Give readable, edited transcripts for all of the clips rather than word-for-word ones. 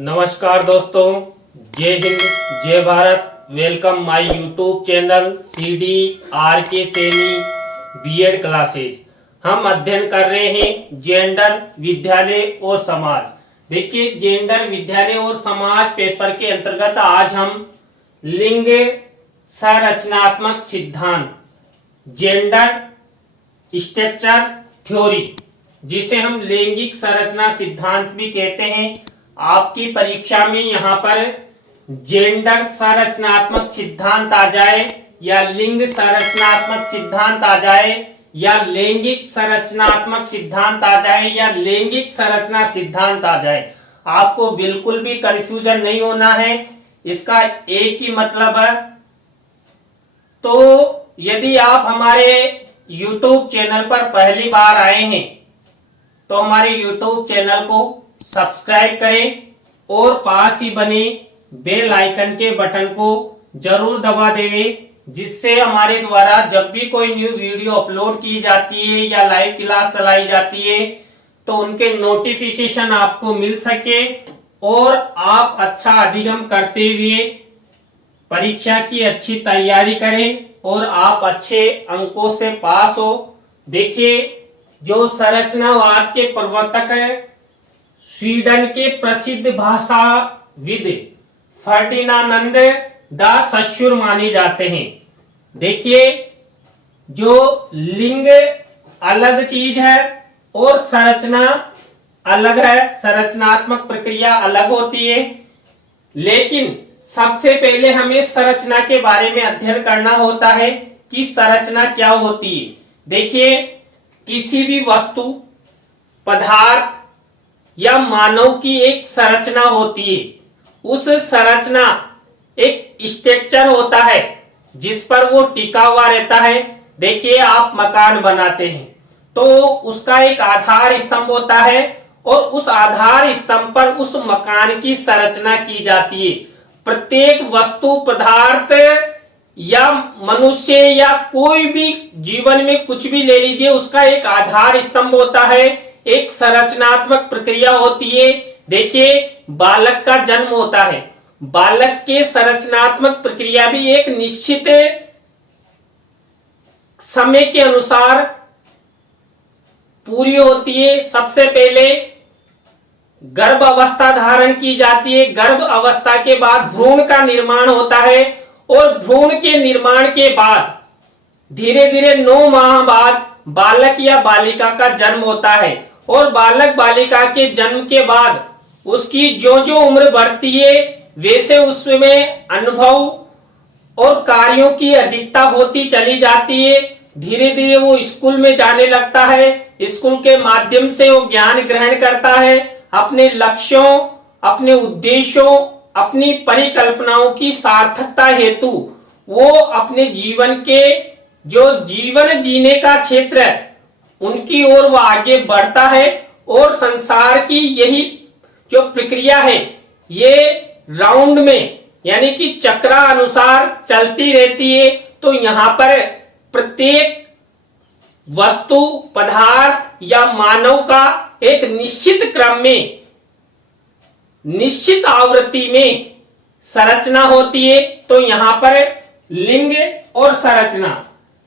नमस्कार दोस्तों, जय हिंद, जय Bharat. Welcome my YouTube channel CDRK Saini BEd classes. हम अध्ययन कर रहे हैं जेंडर, विद्यालय और समाज। देखिए, जेंडर, विद्यालय और समाज पेपर के अंतर्गत आज हम लिंग संरचनात्मक सिद्धांत, जेंडर स्ट्रक्चर थ्योरी, जिसे हम लैंगिक संरचना सिद्धांत भी कहते हैं, आपकी परीक्षा में यहाँ पर जेंडर संरचनात्मक सिद्धांत आ जाए या लिंग संरचनात्मक सिद्धांत आ जाए या लैंगिक संरचनात्मक सिद्धांत आ जाए या लैंगिक संरचना सिद्धांत आ जाए, आपको बिल्कुल भी कंफ्यूजन नहीं होना है। इसका एक ही मतलब है। तो यदि आप हमारे YouTube चैनल पर पहली बार आए हैं तो हमारे YouTube चैनल को सब्सक्राइब करें और पास ही बने बेल आइकन के बटन को जरूर दबा देवें, जिससे हमारे द्वारा जब भी कोई न्यू वीडियो अपलोड की जाती है या लाइव क्लास चलाई जाती है तो उनके नोटिफिकेशन आपको मिल सके और आप अच्छा अधिगम करते हुए परीक्षा की अच्छी तैयारी करें और आप अच्छे अंकों से पास हो। देखिए, जो संरचनावाद के प्रवर्तक है, स्वीडन के प्रसिद्ध भाषाविद फर्डिनांड द सस्सूर माने जाते हैं। देखिए, जो लिंग अलग चीज है और संरचना अलग है, संरचनात्मक प्रक्रिया अलग होती है, लेकिन सबसे पहले हमें संरचना के बारे में अध्ययन करना होता है कि संरचना क्या होती है। देखिए, किसी भी वस्तु, पदार्थ या मानव की एक संरचना होती है। उस संरचना एक स्ट्रक्चर होता है जिस पर वो टिका हुआ रहता है। देखिए, आप मकान बनाते हैं तो उसका एक आधार स्तंभ होता है और उस आधार स्तंभ पर उस मकान की संरचना की जाती है। प्रत्येक वस्तु, पदार्थ या मनुष्य या कोई भी जीवन में कुछ भी ले लीजिए, उसका एक आधार स्तंभ होता है, एक संरचनात्मक प्रक्रिया होती है। देखिए, बालक का जन्म होता है, बालक के संरचनात्मक प्रक्रिया भी एक निश्चित समय के अनुसार पूरी होती है। सबसे पहले गर्भ अवस्था धारण की जाती है, गर्भ अवस्था के बाद भ्रूण का निर्माण होता है और भ्रूण के निर्माण के बाद धीरे धीरे 9 माह बाद बालक या बालिका का जन्म होता है और बालक बालिका के जन्म के बाद उसकी जो जो उम्र बढ़ती है वैसे उसमें अनुभव और कार्यों की अधिकता होती चली जाती है। धीरे धीरे वो स्कूल में जाने लगता है, स्कूल के माध्यम से वो ज्ञान ग्रहण करता है, अपने लक्ष्यों, अपने उद्देश्यों, अपनी परिकल्पनाओं की सार्थकता हेतु वो अपने जीवन के जो जीवन जीने का क्षेत्र है उनकी ओर वो आगे बढ़ता है और संसार की यही जो प्रक्रिया है ये राउंड में यानी कि चक्रानुसार चलती रहती है। तो यहाँ पर प्रत्येक वस्तु, पदार्थ या मानव का एक निश्चित क्रम में, निश्चित आवृत्ति में संरचना होती है। तो यहाँ पर लिंग और संरचना,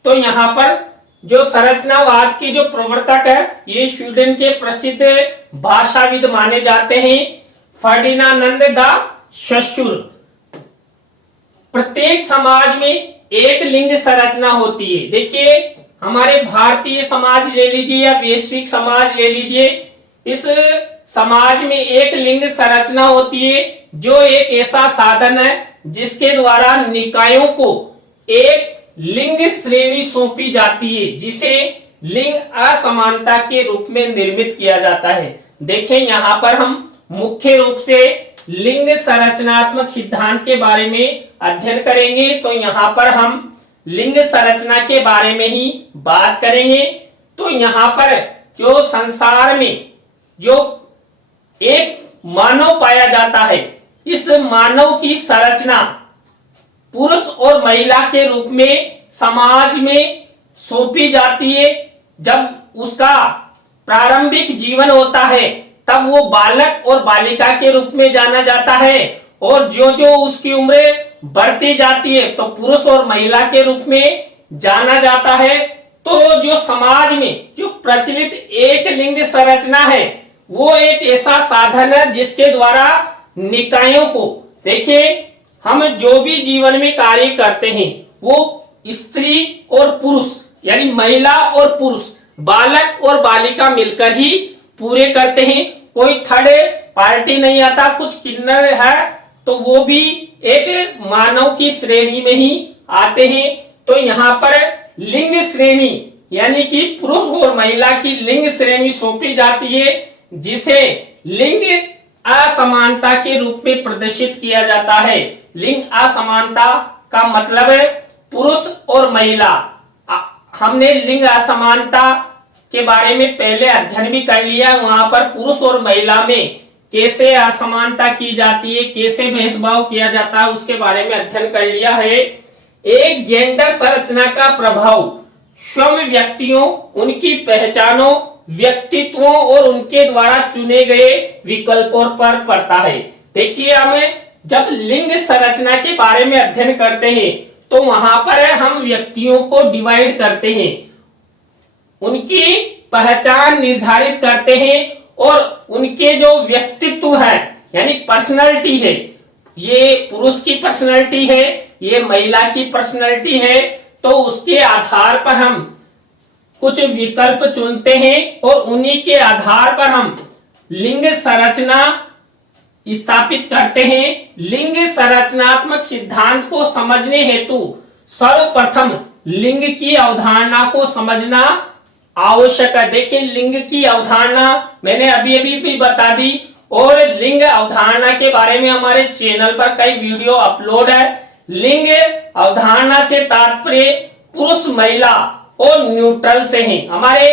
तो यहाँ पर जो संरचनावाद के जो प्रवर्तक है ये स्वीडन के प्रसिद्ध भाषाविद माने जाते हैं, फर्डिनांड द सस्सूर। प्रत्येक समाज में एक लिंग संरचना होती है। देखिए, हमारे भारतीय समाज ले लीजिए या वैश्विक समाज ले लीजिए, इस समाज में एक लिंग संरचना होती है जो एक ऐसा साधन है जिसके द्वारा निकायों को एक लिंग श्रेणी सौंपी जाती है, जिसे लिंग असमानता के रूप में निर्मित किया जाता है। देखें, यहाँ पर हम मुख्य रूप से लिंग संरचनात्मक सिद्धांत के बारे में अध्ययन करेंगे। तो यहाँ पर हम लिंग संरचना के बारे में ही बात करेंगे। तो यहाँ पर जो संसार में जो एक मानव पाया जाता है, इस मानव की संरचना पुरुष और महिला के रूप में समाज में सौंपी जाती है। जब उसका प्रारंभिक जीवन होता है तब वो बालक और बालिका के रूप में जाना जाता है, और जो जो उसकी उम्र बढ़ती जाती है तो पुरुष और महिला के रूप में जाना जाता है। तो जो समाज में जो प्रचलित एक लिंग संरचना है वो एक ऐसा साधन है जिसके द्वारा निकायों को, देखिए हम जो भी जीवन में कार्य करते हैं वो स्त्री और पुरुष यानी महिला और पुरुष, बालक और बालिका मिलकर ही पूरे करते हैं। कोई थर्ड पार्टी नहीं आता, कुछ किन्नर है तो वो भी एक मानव की श्रेणी में ही आते हैं। तो यहाँ पर लिंग श्रेणी यानी कि पुरुष और महिला की लिंग श्रेणी सौंपी जाती है, जिसे लिंग असमानता के रूप में प्रदर्शित किया जाता है। लिंग असमानता का मतलब है पुरुष और महिला। हमने लिंग असमानता के बारे में पहले अध्ययन भी कर लिया, वहां पर पुरुष और महिला में कैसे असमानता की जाती है, कैसे भेदभाव किया जाता है, उसके बारे में अध्ययन कर लिया है। एक जेंडर संरचना का प्रभाव स्वयं व्यक्तियों, उनकी पहचानों, व्यक्तित्वों और उनके द्वारा चुने गए विकल्पों पर पड़ता है। देखिए हमें जब लिंग संरचना के बारे में अध्ययन करते हैं तो वहां पर हम व्यक्तियों को डिवाइड करते हैं, उनकी पहचान निर्धारित करते हैं और उनके जो व्यक्तित्व है यानी पर्सनैलिटी है, ये पुरुष की पर्सनैलिटी है, ये महिला की पर्सनैलिटी है, तो उसके आधार पर हम कुछ विकल्प चुनते हैं और उन्हीं के आधार पर हम लिंग संरचना स्थापित करते हैं। लिंग संरचनात्मक सिद्धांत को समझने हेतु सर्वप्रथम लिंग की अवधारणा को समझना आवश्यक है। देखिए लिंग की अवधारणा मैंने अभी अभी भी बता दी, और लिंग अवधारणा के बारे में हमारे चैनल पर कई वीडियो अपलोड है। लिंग अवधारणा से तात्पर्य पुरुष, महिला और न्यूट्रल से है। हमारे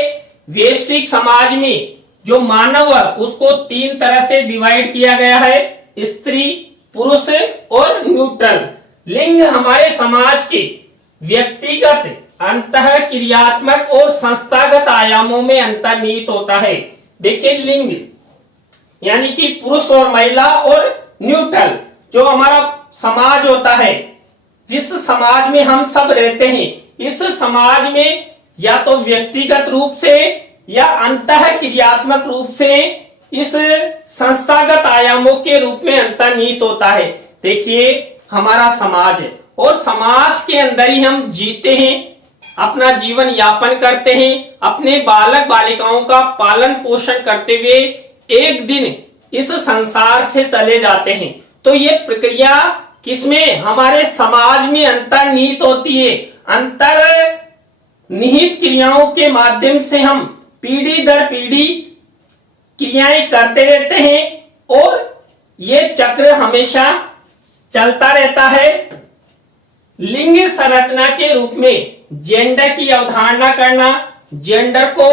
वैश्विक समाज में जो मानव है उसको तीन तरह से डिवाइड किया गया है, स्त्री, पुरुष और न्यूट्रल। लिंग हमारे समाज के व्यक्तिगत, अंतः क्रियात्मक और संस्थागत आयामों में अंतर्निहित होता है। देखिए लिंग यानी कि पुरुष और महिला और न्यूट्रल जो हमारा समाज होता है, जिस समाज में हम सब रहते हैं, इस समाज में या तो व्यक्तिगत रूप से या अंतः क्रियात्मक रूप से इस संस्थागत आयामों के रूप में अंतर्निहित होता है। देखिए हमारा समाज है और समाज के अंदर ही हम जीते हैं, अपना जीवन यापन करते हैं, अपने बालक बालिकाओं का पालन पोषण करते हुए एक दिन इस संसार से चले जाते हैं। तो ये प्रक्रिया किसमें, हमारे समाज में अंतर्निहित होती है। अंतर्निहित क्रियाओं के माध्यम से हम पीढ़ी दर पीढ़ी क्रियाएं करते रहते हैं और ये चक्र हमेशा चलता रहता है। लिंग संरचना के रूप में जेंडर की अवधारणा करना, जेंडर को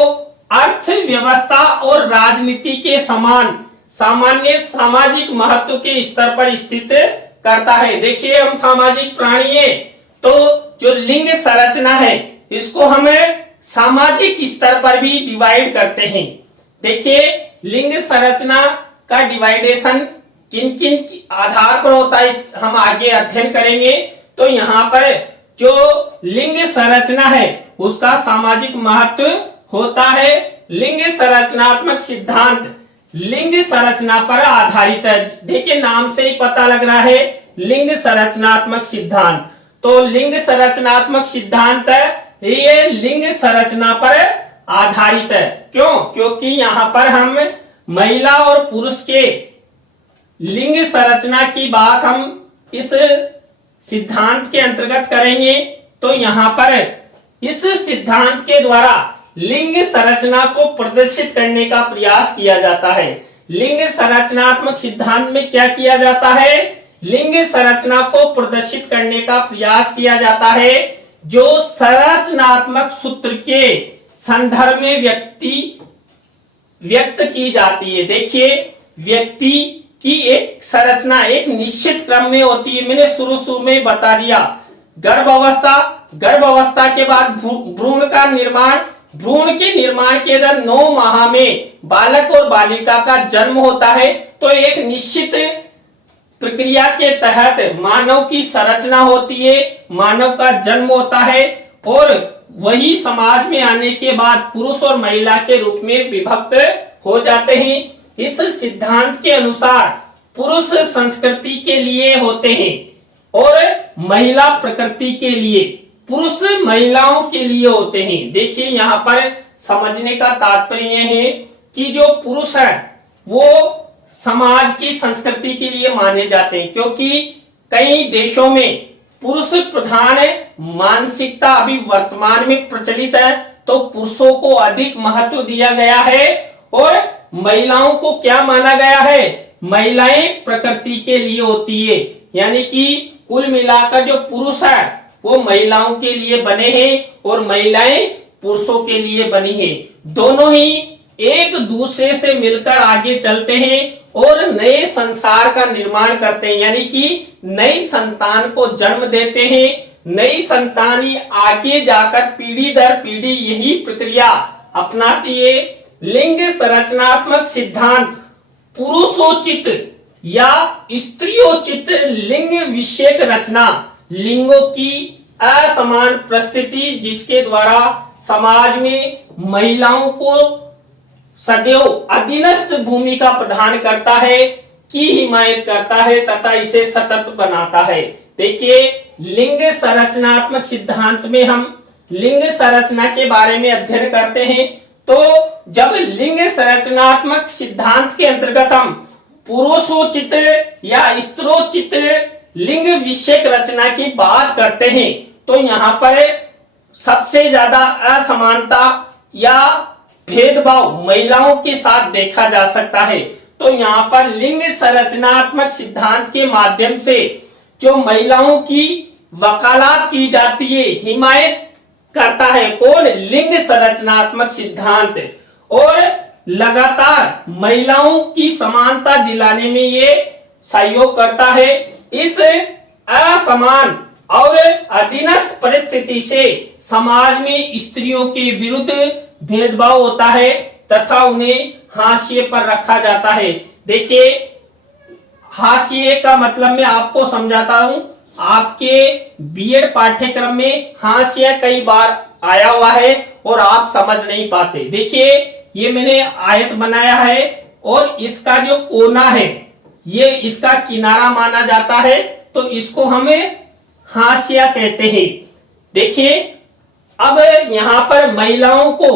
अर्थव्यवस्था और राजनीति के समान सामान्य सामाजिक महत्व के स्तर पर स्थित करता है। देखिए हम सामाजिक प्राणी हैं, तो जो लिंग संरचना है इसको हमें सामाजिक स्तर पर भी डिवाइड करते हैं। देखिए लिंग संरचना का डिवाइडेशन किन किन आधार पर होता है हम आगे अध्ययन करेंगे। तो यहाँ पर जो लिंग संरचना है उसका सामाजिक महत्व होता है। लिंग संरचनात्मक सिद्धांत लिंग संरचना पर आधारित है। देखिए नाम से ही पता लग रहा है लिंग संरचनात्मक सिद्धांत। तो लिंग संरचनात्मक सिद्धांत है ये लिंग संरचना पर आधारित है। क्यों? क्योंकि यहाँ पर हम महिला और पुरुष के लिंग संरचना की बात हम इस सिद्धांत के अंतर्गत करेंगे। तो यहाँ पर इस सिद्धांत के द्वारा लिंग संरचना को प्रदर्शित करने का प्रयास किया जाता है। लिंग संरचनात्मक सिद्धांत में क्या किया जाता है, लिंग संरचना को प्रदर्शित करने का प्रयास किया जाता है जो संरचनात्मक सूत्र के संदर्भ में व्यक्त की जाती है। देखिए व्यक्ति की एक संरचना एक निश्चित क्रम में होती है। मैंने शुरू में बता दिया, गर्भावस्था, गर्भावस्था के बाद भ्रूण का निर्माण, भ्रूण के निर्माण के अंदर 9 माह में बालक और बालिका का जन्म होता है। तो एक निश्चित प्रक्रिया के तहत मानव की संरचना होती है, मानव का जन्म होता है और वही समाज में आने के बाद पुरुष और महिला के रूप में विभक्त हो जाते हैं। इस सिद्धांत के अनुसार पुरुष संस्कृति के लिए होते हैं और महिला प्रकृति के लिए, पुरुष महिलाओं के लिए होते हैं। देखिए यहाँ पर समझने का तात्पर्य है कि जो पुरुष है वो समाज की संस्कृति के लिए माने जाते हैं, क्योंकि कई देशों में पुरुष प्रधान मानसिकता अभी वर्तमान में प्रचलित है, तो पुरुषों को अधिक महत्व दिया गया है और महिलाओं को क्या माना गया है, महिलाएं प्रकृति के लिए होती है। यानी कि कुल मिलाकर जो पुरुष है वो महिलाओं के लिए बने हैं और महिलाएं पुरुषों के लिए बनी है। दोनों ही एक दूसरे से मिलकर आगे चलते हैं और नए संसार का निर्माण करते हैं, यानी कि नई संतान को जन्म देते हैं। नई संतान ही आगे जाकर पीढ़ी दर पीढ़ी यही प्रक्रिया अपनाती है। लिंग संरचनात्मक सिद्धांत पुरुषोचित या स्त्रियोचित लिंग विषयक रचना, लिंगों की असमान परिस्थिति जिसके द्वारा समाज में महिलाओं को सदैव अधीनस्थ भूमिका प्रदान करता है, की हिमायत करता है तथा इसे सतत बनाता है। देखिए लिंग संरचनात्मक सिद्धांत में हम लिंग संरचना के बारे में अध्ययन करते हैं। तो जब लिंग संरचनात्मक सिद्धांत के अंतर्गत हम पुरुषोचित या स्त्रोचित लिंग विषयक रचना की बात करते हैं तो यहाँ पर सबसे ज्यादा असमानता या भेदभाव महिलाओं के साथ देखा जा सकता है। तो यहाँ पर लिंग संरचनात्मक सिद्धांत के माध्यम से जो महिलाओं की वकालत की जाती है, हिमायत करता है कौन, लिंग संरचनात्मक सिद्धांत, और लगातार महिलाओं की समानता दिलाने में ये सहयोग करता है। इस असमान और अधीनस्थ परिस्थिति से समाज में स्त्रियों के विरुद्ध भेदभाव होता है तथा उन्हें हाशिए पर रखा जाता है। देखिए हाशिए का मतलब मैं आपको समझाता हूं। आपके बीएड पाठ्यक्रम में हाशिया कई बार आया हुआ है और आप समझ नहीं पाते। देखिए ये मैंने आयत बनाया है और इसका जो कोना है ये इसका किनारा माना जाता है, तो इसको हमें हाशिया कहते हैं। देखिए अब यहाँ पर महिलाओं को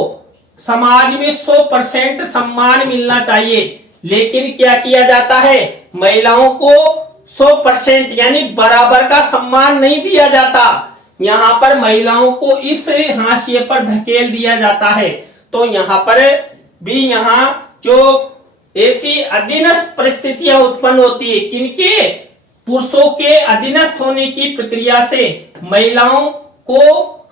समाज में 100% सम्मान मिलना चाहिए, लेकिन क्या किया जाता है, महिलाओं को 100% यानी बराबर का सम्मान नहीं दिया जाता। यहाँ पर महिलाओं को इस हाशिए पर धकेल दिया जाता है। तो यहाँ पर भी यहाँ जो ऐसी अधीनस्थ परिस्थितियां उत्पन्न होती है, किनके, पुरुषों के अधीनस्थ होने की प्रक्रिया से महिलाओं को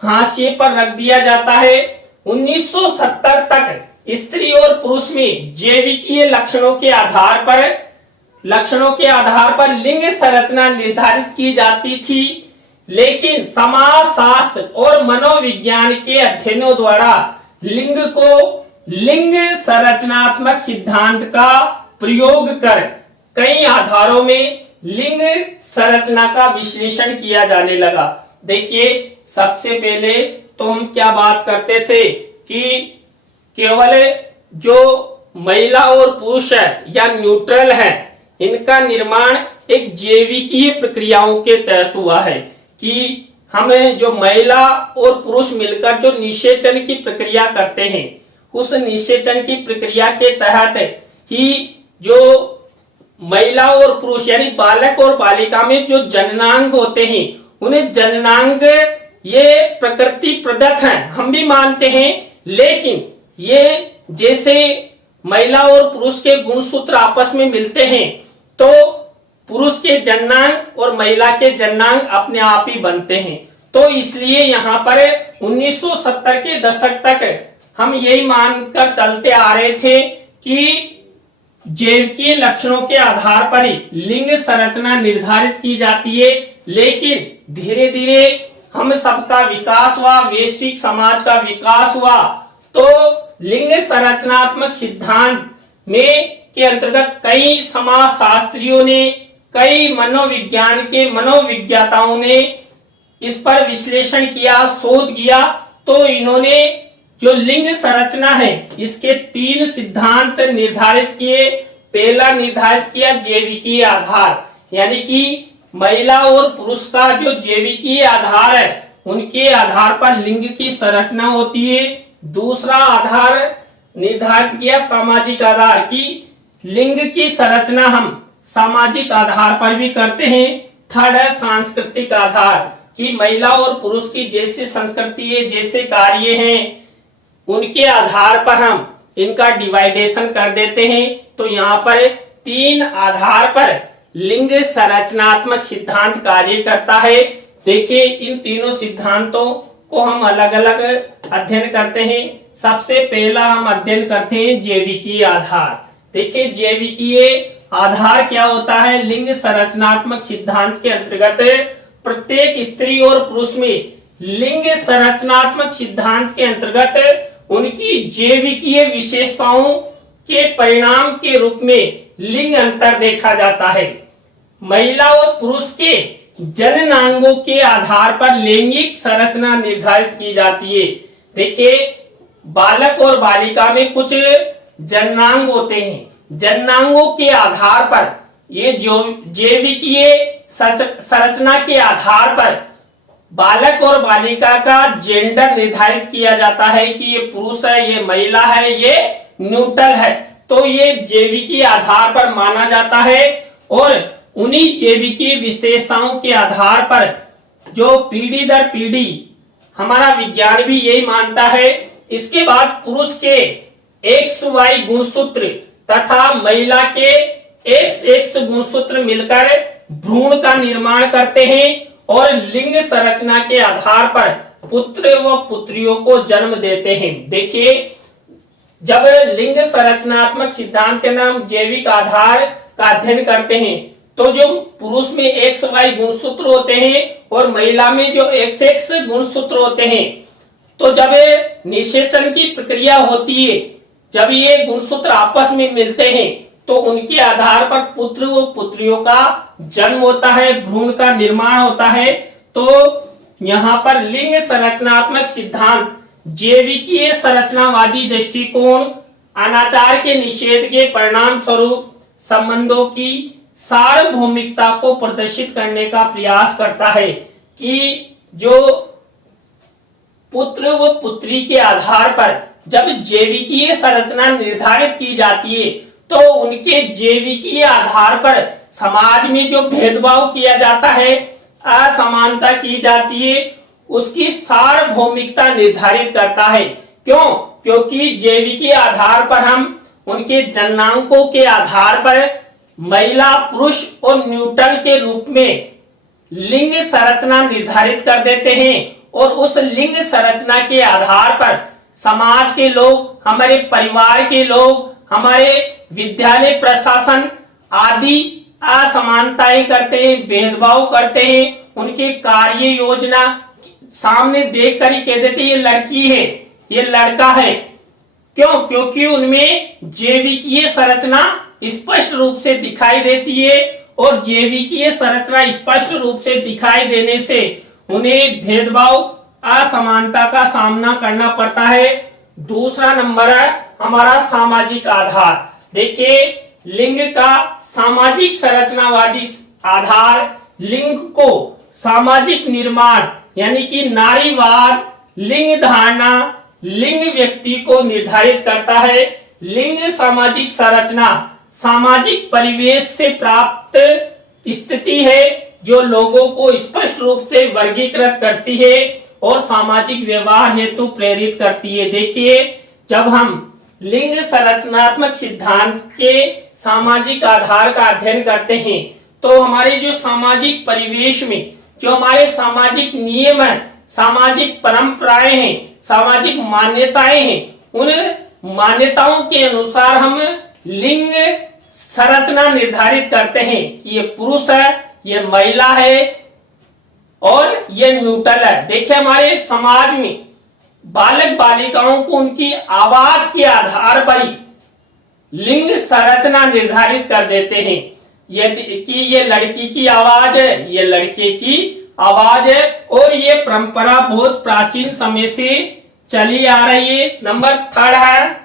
हाशिए पर रख दिया जाता है। 1970 तक स्त्री और पुरुष में जैविकीय लक्षणों के आधार पर लिंग संरचना निर्धारित की जाती थी, लेकिन समाजशास्त्र और मनोविज्ञान के अध्ययनों द्वारा लिंग को लिंग संरचनात्मक सिद्धांत का प्रयोग कर कई आधारों में लिंग संरचना का विश्लेषण किया जाने लगा। देखिए सबसे पहले तो हम क्या बात करते थे कि केवल जो महिला और पुरुष है या न्यूट्रल है, इनका निर्माण एक जैविकीय प्रक्रियाओं के तहत हुआ है कि हमें जो महिला और पुरुष मिलकर जो निषेचन की प्रक्रिया करते हैं, उस निषेचन की प्रक्रिया के तहत कि जो महिला और पुरुष यानी बालक और बालिका में जो जननांग होते हैं, उन्हें जननांग ये प्रकृति प्रदत्त हैं, हम भी मानते हैं, लेकिन ये जैसे महिला और पुरुष के गुणसूत्र आपस में मिलते हैं तो पुरुष के जननांग और महिला के जननांग अपने आप ही बनते हैं। तो इसलिए यहाँ पर 1970 के दशक तक हम यही मानकर चलते आ रहे थे कि जैविकीय लक्षणों के आधार पर ही लिंग संरचना निर्धारित की जाती है, लेकिन धीरे धीरे हम सबका विकास हुआ, वैश्विक समाज का विकास हुआ तो लिंग संरचनात्मक सिद्धांत में के अंतर्गत कई समाज शास्त्रियों ने, कई मनोविज्ञान के मनोविज्ञाताओं ने इस पर विश्लेषण किया, शोध किया। तो इन्होंने जो लिंग संरचना है इसके 3 सिद्धांत निर्धारित किए। पहला निर्धारित किया जैविकीय आधार, यानी कि महिला और पुरुष का जो जैविकीय आधार है उनके आधार पर लिंग की संरचना होती है। दूसरा आधार निर्धारित किया सामाजिक आधार की लिंग की संरचना हम सामाजिक आधार पर भी करते हैं। थर्ड है सांस्कृतिक आधार कि महिला और पुरुष की जैसी संस्कृति है, जैसे कार्य हैं, उनके आधार पर हम इनका डिवाइडेशन कर देते हैं। तो यहाँ पर 3 आधार पर लिंग संरचनात्मक सिद्धांत कार्य करता है। देखिए इन तीनों सिद्धांतों को हम अलग अलग अध्ययन करते हैं। सबसे पहला हम अध्ययन करते हैं जैविकीय आधार। देखिए जैविकीय आधार क्या होता है? लिंग संरचनात्मक सिद्धांत के अंतर्गत प्रत्येक स्त्री और पुरुष में लिंग संरचनात्मक सिद्धांत के अंतर्गत उनकी जैविकीय विशेषताओं के परिणाम के रूप में लिंग अंतर देखा जाता है। महिला और पुरुष के जननांगों के आधार पर लैंगिक संरचना निर्धारित की जाती है। देखिए बालक और बालिका में कुछ जननांग होते हैं। जननांगों के आधार पर ये जो जैविकीय संरचना के आधार पर बालक और बालिका का जेंडर निर्धारित किया जाता है कि ये पुरुष है, ये महिला है, ये न्यूट्रल है। तो ये जैविकीय आधार पर माना जाता है और उन्हीं जैविकीय विशेषताओं के आधार पर जो पीढ़ी दर पीढ़ी, हमारा विज्ञान भी यही मानता है। इसके बाद पुरुष के XY गुणसूत्र तथा महिला के XX गुणसूत्र मिलकर भ्रूण का निर्माण करते हैं और लिंग संरचना के आधार पर पुत्र व पुत्रियों को जन्म देते हैं। देखिए जब लिंग संरचनात्मक सिद्धांत के नाम जैविक आधार का अध्ययन करते हैं तो जो पुरुष में XY गुणसूत्र होते हैं और महिला में जो XX गुणसूत्र होते हैं, तो जब निषेचन की प्रक्रिया होती है, जब ये गुणसूत्र आपस में मिलते हैं तो उनके आधार पर पुत्र व पुत्रियों का जन्म होता है, भ्रूण का निर्माण होता है। तो यहाँ पर लिंग संरचनात्मक सिद्धांत जैविकीय संरचनावादी दृष्टिकोण अनाचार के निषेध के परिणाम स्वरूप संबंधों की सार्वभौमिकता को प्रदर्शित करने का प्रयास करता है कि जो पुत्र व पुत्री के आधार पर जब जैविकीय संरचना निर्धारित की जाती है तो उनके जैविकीय आधार पर समाज में जो भेदभाव किया जाता है, असमानता की जाती है, उसकी सार्वभौमिकता निर्धारित करता है। क्यों? क्योंकि जैविकीय आधार पर हम उनके जननांकों के आधार पर महिला, पुरुष और न्यूट्रल के रूप में लिंग संरचना निर्धारित कर देते हैं और उस लिंग संरचना के आधार पर समाज के लोग, हमारे परिवार के लोग, हमारे विद्यालय प्रशासन आदि असमानताएं करते हैं, भेदभाव करते हैं। उनके कार्य योजना सामने देख कर ही कह देते ये लड़की है, ये लड़का है। क्यों? क्योंकि उनमें जैविकीय संरचना स्पष्ट रूप से दिखाई देती है और जैविकीय संरचना स्पष्ट रूप से दिखाई देने से उन्हें भेदभाव, असमानता का सामना करना पड़ता है। दूसरा नंबर है हमारा सामाजिक आधार। देखिए लिंग का सामाजिक संरचनावादी आधार लिंग को सामाजिक निर्माण यानी कि नारीवाद, लिंग धारणा, लिंग व्यक्ति को निर्धारित करता है। लिंग सामाजिक संरचना सामाजिक परिवेश से प्राप्त स्थिति है जो लोगों को स्पष्ट रूप से वर्गीकृत करती है और सामाजिक व्यवहार हेतु प्रेरित करती है। देखिए जब हम लिंग संरचनात्मक सिद्धांत के सामाजिक आधार का अध्ययन करते हैं तो हमारे जो सामाजिक परिवेश में जो हमारे सामाजिक नियम है, सामाजिक परंपराएं हैं, सामाजिक मान्यताएं हैं, उन मान्यताओं के अनुसार हम लिंग संरचना निर्धारित करते हैं कि ये पुरुष है, ये महिला है और ये न्यूट्रल है। देखिए हमारे समाज में बालक बालिकाओं को उनकी आवाज के आधार पर ही लिंग संरचना निर्धारित कर देते हैं। यदि कि ये लड़की की आवाज है, ये लड़के की आवाज है, और ये परंपरा बहुत प्राचीन समय से चली आ रही है। नंबर 3 है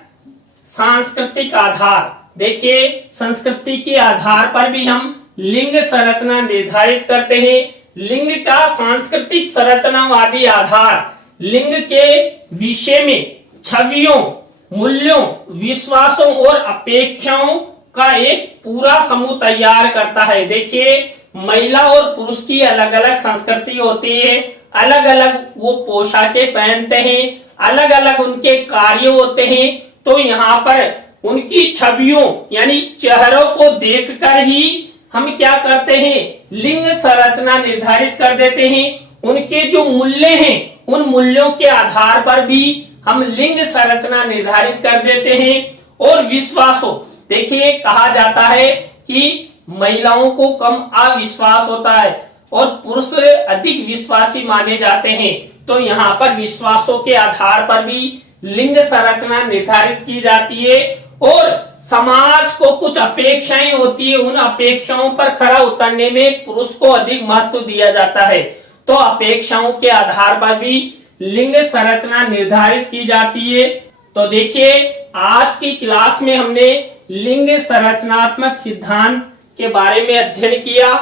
सांस्कृतिक आधार। देखिए, संस्कृति के आधार पर भी हम लिंग संरचना निर्धारित करते हैं। लिंग का सांस्कृतिक संरचनावादी आधार लिंग के विषय में छवियों, मूल्यों, विश्वासों और अपेक्षाओं का एक पूरा समूह तैयार करता है। देखिए, महिला और पुरुष की अलग अलग संस्कृति होती है, अलग अलग वो पोशाकें पहनते हैं, अलग अलग उनके कार्य होते हैं। तो यहाँ पर उनकी छवियों यानी चेहरों को देखकर ही हम क्या करते हैं, लिंग संरचना निर्धारित कर देते हैं। उनके जो मूल्य हैं, उन मूल्यों के आधार पर भी हम लिंग संरचना निर्धारित कर देते हैं। और विश्वासों, देखिए कहा जाता है कि महिलाओं को कम अविश्वास होता है और पुरुष अधिक विश्वासी माने जाते हैं। तो यहाँ पर विश्वासों के आधार पर भी लिंग संरचना निर्धारित की जाती है। और समाज को कुछ अपेक्षाएं होती है, उन अपेक्षाओं पर खरा उतरने में पुरुष को अधिक महत्व दिया जाता है। तो अपेक्षाओं के आधार पर भी लिंग संरचना निर्धारित की जाती है। तो देखिए, आज की क्लास में हमने लिंग संरचनात्मक सिद्धांत के बारे में अध्ययन किया,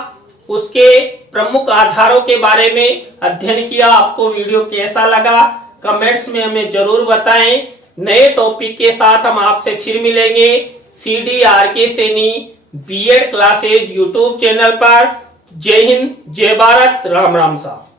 उसके प्रमुख आधारों के बारे में अध्ययन किया। आपको वीडियो कैसा लगा कमेंट्स में हमें जरूर बताएं। नए टॉपिक के साथ हम आपसे फिर मिलेंगे CDRK Saini B.Ed classes YouTube channel पर। जय हिंद, जय भारत, राम राम साहब।